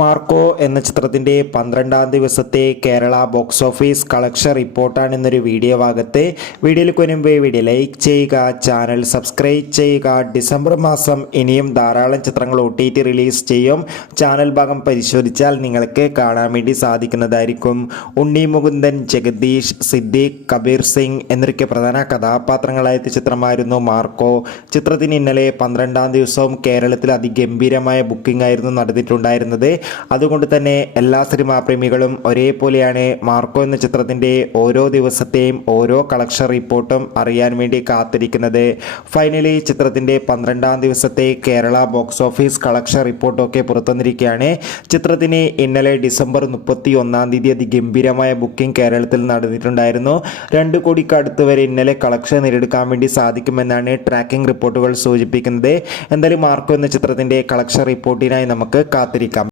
Marco എന്ന ചിത്രത്തിൻ്റെ 12-ാം ദിവസത്തെ കേരള ബോക്സ് ഓഫീസ് കളക്ഷൻ റിപ്പോർട്ടാണ് ഇന്നൊരു വീഡിയോ ഭാഗത്ത്. വീഡിയോയിൽ മുൻപ് വീഡിയോ ലൈക്ക് ചെയ്യുക, ചാനൽ സബ്സ്ക്രൈബ് ചെയ്യുക. ഡിസംബർ മാസം ഇനിയും ധാരാളം ചിത്രങ്ങൾ OTT റിലീസ് ചെയ്യും. ചാനൽ ഭാഗം പരിശോധിച്ചാൽ നിങ്ങൾക്ക് കാണാൻ വേണ്ടി സാധിക്കുന്നതായിരിക്കും. ഉണ്ണി മുകുന്ദൻ, ജഗദീഷ്, സിദ്ദീഖ്, കബീർ സിംഗ് എന്നൊക്കെ പ്രധാന കഥാപാത്രങ്ങളായ ചിത്രമായിരുന്നു മാർക്കോ. ചിത്രത്തിന് ഇന്നലെ 12-ാം ദിവസവും കേരളത്തിൽ അതിഗംഭീരമായ ബുക്കിംഗ് ആയിരുന്നു നടന്നിട്ടുണ്ടായിരുന്നത്. അതുകൊണ്ട് തന്നെ എല്ലാ സിനിമാ പ്രേമികളും ഒരേപോലെയാണ് മാർക്കോ എന്ന ചിത്രത്തിൻ്റെ ഓരോ ദിവസത്തെയും ഓരോ കളക്ഷൻ റിപ്പോർട്ടും അറിയാൻ വേണ്ടി കാത്തിരിക്കുന്നത്. ഫൈനലി ചിത്രത്തിൻ്റെ 12-ാം ദിവസത്തെ കേരള ബോക്സ് ഓഫീസ് കളക്ഷൻ റിപ്പോർട്ടൊക്കെ പുറത്തുവന്നിരിക്കുകയാണ്. ചിത്രത്തിന് ഇന്നലെ ഡിസംബർ 31-ാം തീയതി അതിഗംഭീരമായ ബുക്കിംഗ് കേരളത്തിൽ നടന്നിട്ടുണ്ടായിരുന്നു. 2 കോടിക്ക് അടുത്ത് വരെ ഇന്നലെ കളക്ഷൻ നേടിയെടുക്കാൻ വേണ്ടി സാധിക്കുമെന്നാണ് ട്രാക്കിംഗ് റിപ്പോർട്ടുകൾ സൂചിപ്പിക്കുന്നത്. എന്തായാലും മാർക്കോ എന്ന ചിത്രത്തിൻ്റെ കളക്ഷൻ റിപ്പോർട്ടിനായി നമുക്ക് കാത്തിരിക്കാം.